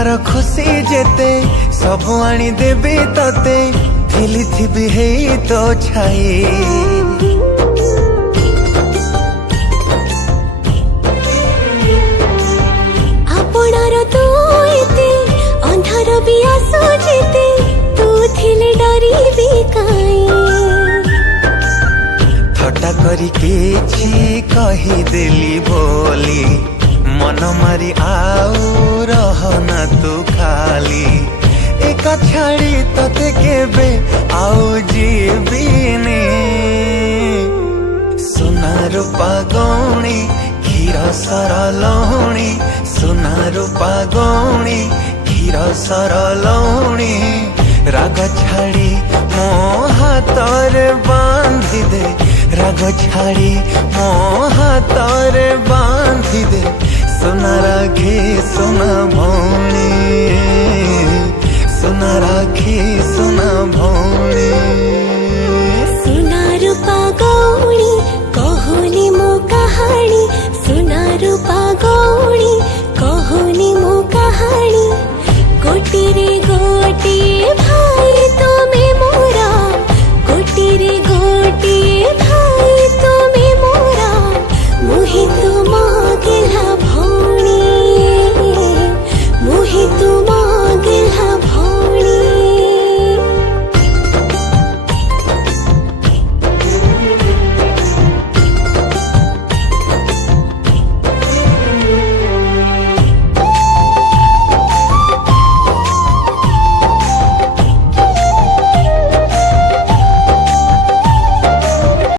संसार खुशी जेते सब आनी देवी तते थिली थिबी हे तो छाई आपणार तू इते अंधार भी आसो जेते तू थिले डरी भी काई थट्टा करी किछि कही देली बोली मन मारी आउ रहना तू खाली एका छाड़ी तते केबे आउ जीविनी सोना रूपा गौणी क्षीर सरलौणी सोना रूपा गौणी क्षीर सरलौणी राग छाड़ी मो हाथरे बांधी दे राग छाड़ी मो हाथरे बांधी दे सोना राखी सोना भौणी सोना राखी सोना भौणी।